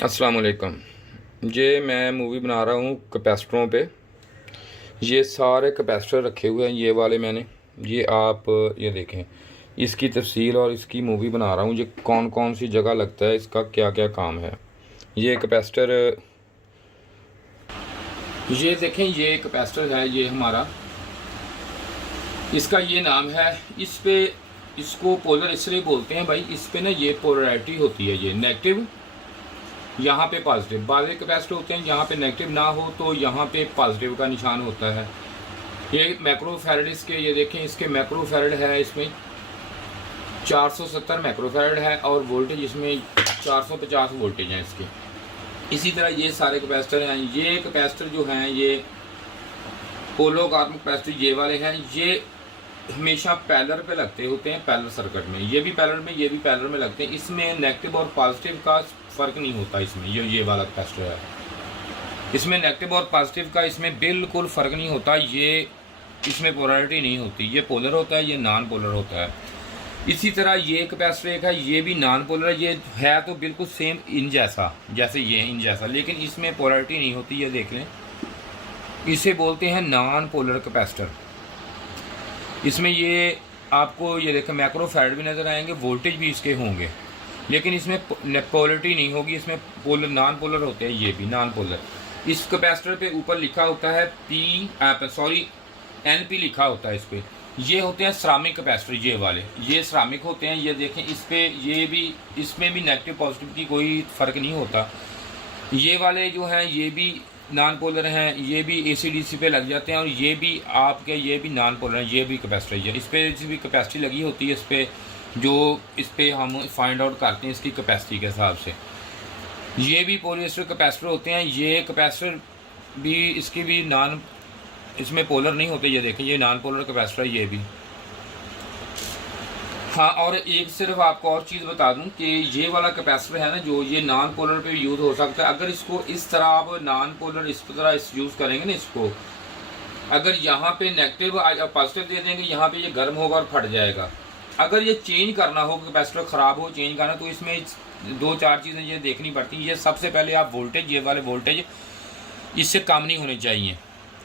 अस्सलाम वालेकुम। ये मैं मूवी बना रहा हूँ कैपेसिटरों पे। ये सारे कैपेसिटर रखे हुए हैं, ये वाले मैंने, ये आप ये देखें, इसकी तफसील और इसकी मूवी बना रहा हूँ। ये कौन कौन सी जगह लगता है, इसका क्या क्या काम है। ये कैपेसिटर, ये देखें, ये कैपेसिटर है, ये हमारा, इसका ये नाम है। इस पे, इसको पोलर इसलिए बोलते हैं भाई, इस पे ना ये पोलैरिटी होती है, ये नेगेटिव, यहाँ पे पॉजिटिव। बाज़ कैपेसिटर होते हैं यहाँ पे नेगेटिव ना हो तो यहाँ पे पॉजिटिव का निशान होता है। ये माइक्रोफैरड, इसके ये देखें, इसके माइक्रोफैरड है, इसमें 470 माइक्रोफैरड है और वोल्टेज इसमें 450 वोल्टेज हैं इसके। इसी तरह ये सारे कैपेसिटर हैं। ये कैपेसिटर जो हैं ये पोलो कार्बन कैपेसिटर ये वाले हैं। ये हमेशा पैरेलल पे लगते होते हैं, पैरेलल सर्किट में। ये भी पैरेलल में, ये भी पैरेलल में लगते हैं। इसमें नेगेटिव और पॉजिटिव का फ़र्क नहीं होता इसमें। ये वाला कैपेसिटर है, इसमें नेगेटिव और पॉजिटिव का इसमें बिल्कुल फ़र्क नहीं होता। ये इसमें पोलैरिटी नहीं होती, ये पोलर होता है, ये नॉन पोलर होता है। इसी तरह ये कैपेसिटर एक है, ये भी नॉन पोलर, ये है तो बिल्कुल सेम इन जैसा, जैसे ये इन जैसा, लेकिन इसमें पोलैरिटी नहीं होती। ये देख लें, इसे बोलते हैं नॉन पोलर कैपेसिटर। इसमें ये आपको ये देखें माइक्रोफैरड भी नज़र आएंगे, वोल्टेज भी इसके होंगे, लेकिन इसमें पोलैरिटी नहीं होगी। इसमें पोलर, नॉन पोलर होते हैं, ये भी नॉन पोलर। इस कैपेसिटर पे ऊपर लिखा होता है NP लिखा होता है इस पे। ये होते हैं सिरामिक कैपेसिटर, ये वाले, ये सिरामिक होते हैं। ये देखें, इस पे ये भी, इसमें भी नेगेटिव पॉजिटिव की कोई फ़र्क नहीं होता। ये वाले जो हैं ये भी नॉन पोलर हैं, ये भी AC/DC पे लग जाते हैं, और ये भी आपके, ये भी नॉन पोलर हैं, ये भी कैपेसिटर है। इस पर भी कैपेसिटी लगी होती है, इस पर जो इस पर हम फाइंड आउट करते हैं इसकी कैपेसिटी के हिसाब से। ये भी पॉलिएस्टर कैपेसिटर होते हैं। ये कैपेसिटर भी, इसकी भी नॉन, इसमें पोलर नहीं होते। ये देखें, ये नॉन पोलर कैपेसिटर है ये भी। हाँ, और एक सिर्फ आपको और चीज़ बता दूं कि ये वाला कैपेसिटर है ना, जो ये नॉन पोलर पे भी यूज़ हो सकता है। अगर इसको इस तरह आप नॉन पोलर इस तरह यूज़ करेंगे ना इसको, अगर यहाँ पे नेगेटिव पॉजिटिव दे देंगे, यहाँ पे ये गर्म होगा और फट जाएगा। अगर ये चेंज करना हो, कैपेसिटर ख़राब हो, चेंज करना, तो इसमें 2-4 चीज़ें ये देखनी पड़ती हैं। ये सबसे पहले आप वोल्टेज, ये वाले वोल्टेज इससे कम नहीं होने चाहिए,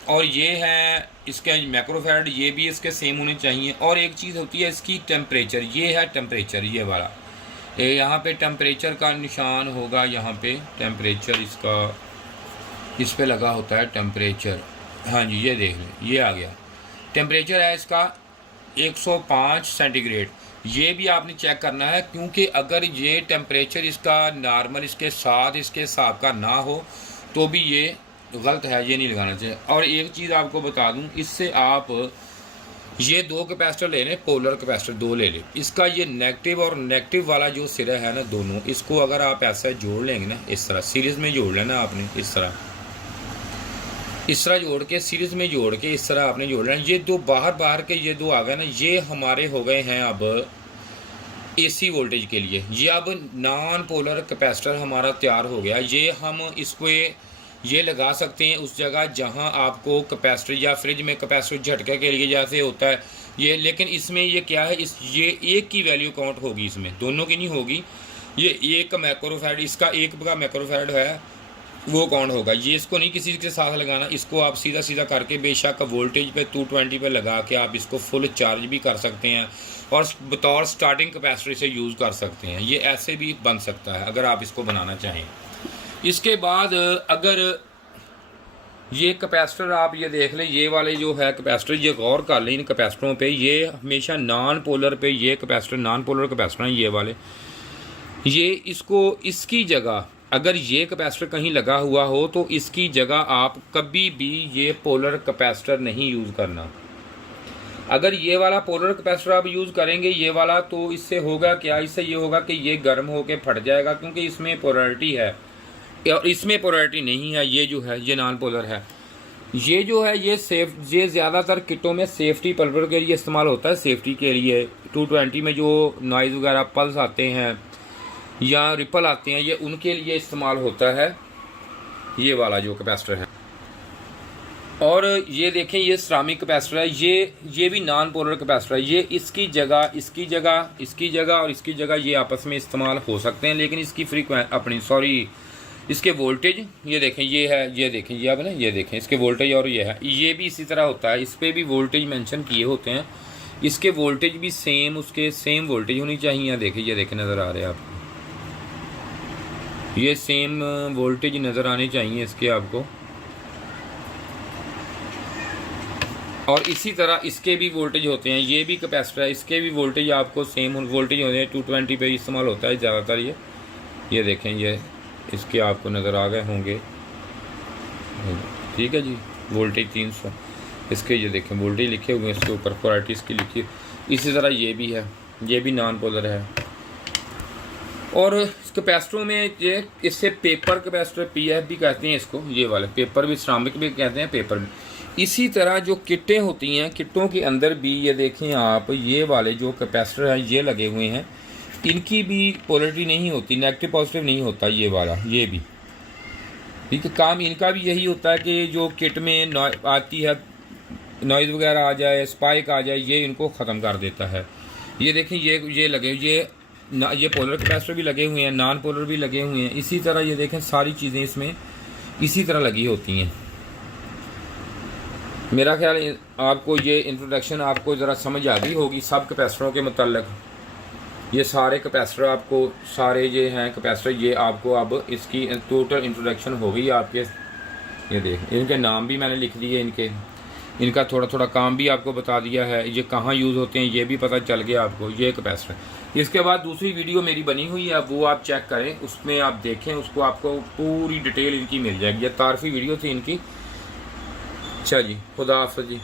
और ये है इसके माइक्रोफैरड, ये भी इसके सेम होने चाहिए। और एक चीज़ होती है इसकी टेम्परेचर, ये है टेम्परेचर, ये वाला, यहाँ पे टेम्परेचर का निशान होगा, यहाँ पे टेम्परेचर इसका, इस पे लगा होता है टेम्परेचर। हाँ जी, ये देख लें, ये आ गया टेम्परेचर है इसका 105 सेंटीग्रेड। ये भी आपने चेक करना है, क्योंकि अगर ये टेम्परेचर इसका नॉर्मल इसके साथ इसके हिसाब का ना हो तो भी ये गलत है, ये नहीं लगाना चाहिए। और एक चीज़ आपको बता दूं, इससे आप ये 2 कैपेसिटर ले लें, पोलर कैपेसिटर 2 ले लें। इसका ये नेगेटिव और नेगेटिव वाला जो सिरा है ना, दोनों, इसको अगर आप ऐसा जोड़ लेंगे ना, इस तरह सीरीज़ में जोड़ लेना आपने, इस तरह जोड़ के, सीरीज़ में जोड़ के इस तरह आपने जोड़ लेना। ये 2 बाहर के ये 2 आ गए ना, ये हमारे हो गए हैं अब AC वोल्टेज के लिए। ये अब नॉन पोलर कैपेसिटर हमारा तैयार हो गया। ये हम इसको ये लगा सकते हैं उस जगह जहां आपको कैपेसिटर, या फ्रिज में कैपेसिटर झटके के लिए जैसे होता है ये, लेकिन इसमें ये क्या है, ये एक की वैल्यू काउंट होगी, इसमें दोनों की नहीं होगी। ये एक माइक्रोफैरड, इसका एक का माइक्रोफैरड है, वो काउंट होगा। ये इसको नहीं किसी के साथ लगाना, इसको आप सीधा करके बेशक वोल्टेज पे 220 पे लगा के आप इसको फुल चार्ज भी कर सकते हैं, और बतौर स्टार्टिंग कैपेसिटर से यूज़ कर सकते हैं। ये ऐसे भी बन सकता है अगर आप इसको बनाना चाहें। इसके बाद अगर ये कैपेसिटर आप ये देख लें, ये वाले जो है कैपेसिटर, ये गौर कर लें इन कैपेसिटरों पे, ये हमेशा नॉन पोलर पे, ये कैपेसिटर नॉन पोलर कैपेसिटर हैं ये वाले। ये इसको, इसकी जगह अगर ये कैपेसिटर कहीं लगा हुआ हो तो इसकी जगह आप कभी भी ये पोलर कैपेसिटर नहीं यूज़ करना। अगर ये वाला पोलर कैपेसिटर आप यूज़ करेंगे, ये वाला, तो इससे होगा क्या, इससे ये होगा कि ये गर्म होकर फट जाएगा, क्योंकि इसमें पोलैरिटी है और इसमें पोलैरिटी नहीं है। ये जो है ये नॉन पोलर है। ये जो है ये ये ज़्यादातर किटों में सेफ्टी पर्पज़ के लिए इस्तेमाल होता है, सेफ्टी के लिए। 220 में जो नॉइज़ वगैरह पल्स आते हैं या रिपल आते हैं, ये उनके लिए इस्तेमाल होता है ये वाला जो कैपेसिटर है। और ये देखें, ये सिरामिक कैपेसिटर है, ये भी नॉन पोलर कैपेसिटर है। ये इसकी जगह, इसकी जगह, इसकी जगह और इसकी जगह ये आपस में इस्तेमाल हो सकते हैं, लेकिन इसकी इसके वोल्टेज ये देखें, ये है, ये देखें, ये अब ना ये देखें इसके वोल्टेज, और ये है, ये भी इसी तरह होता है। इस पर भी वोल्टेज मेंशन किए होते हैं, इसके वोल्टेज भी सेम, उसके सेम वोल्टेज होनी चाहिए। देखिए, ये देखें, नज़र आ रहे हैं आपको, ये सेम वोल्टेज नज़र आने चाहिए इसके आपको। और इसी तरह इसके भी वोल्टेज होते हैं, ये भी कैपेसिटर है, इसके भी वोल्टेज आपको सेम वोल्टेज होते हैं। 220 पे इस्तेमाल होता है ज़्यादातर। ये देखें, ये इसके आपको नज़र आ गए होंगे, ठीक है जी। वोल्टेज 300 इसके, ये देखें वोल्टेज लिखे हुए हैं इसके ऊपर, क्वालिटी इसकी लिखी। इसी तरह ये भी है, ये भी नॉन पोलर है। और कैपेसिटरों में ये इससे पेपर कैपेसिटर, पीएफ भी कहते हैं इसको, ये वाले पेपर भी, सिरामिक भी कहते हैं, पेपर भी। इसी तरह जो किटें होती हैं, किटों के अंदर भी ये देखें आप, ये वाले जो कैपेसिटर हैं ये लगे हुए हैं, इनकी भी पोलरिटी नहीं होती, नेगेटिव पॉजिटिव नहीं होता ये वाला, ये भी ठीक है। काम इनका भी यही होता है कि जो किट में आती है, नॉइज़ वगैरह आ जाए, स्पाइक आ जाए, ये इनको ख़त्म कर देता है। ये देखें, ये लगे, ये पोलर कैपेसिटर भी लगे हुए हैं, नॉन पोलर भी लगे हुए हैं। इसी तरह ये देखें, सारी चीज़ें इसमें इसी तरह लगी होती हैं। मेरा ख्याल आपको ये इंट्रोडक्शन आपको ज़रा समझ आ गई होगी सब कैपेसिटरों के मतलब। ये सारे कैपेसिटर आपको, सारे ये हैं कैपेसिटर, ये आपको अब इसकी टोटल इंट्रोडक्शन हो गई आपके। ये देख, इनके नाम भी मैंने लिख दिए, इनका थोड़ा थोड़ा काम भी आपको बता दिया है, ये कहाँ यूज़ होते हैं ये भी पता चल गया आपको। ये कैपेसिटर, इसके बाद दूसरी वीडियो मेरी बनी हुई है, वो आप चेक करें, उसमें आप देखें, उसको आपको पूरी डिटेल इनकी मिल जाएगी। ये तारफी वीडियो थी इनकी। अच्छा जी, खुदा हाफ़िज़ जी।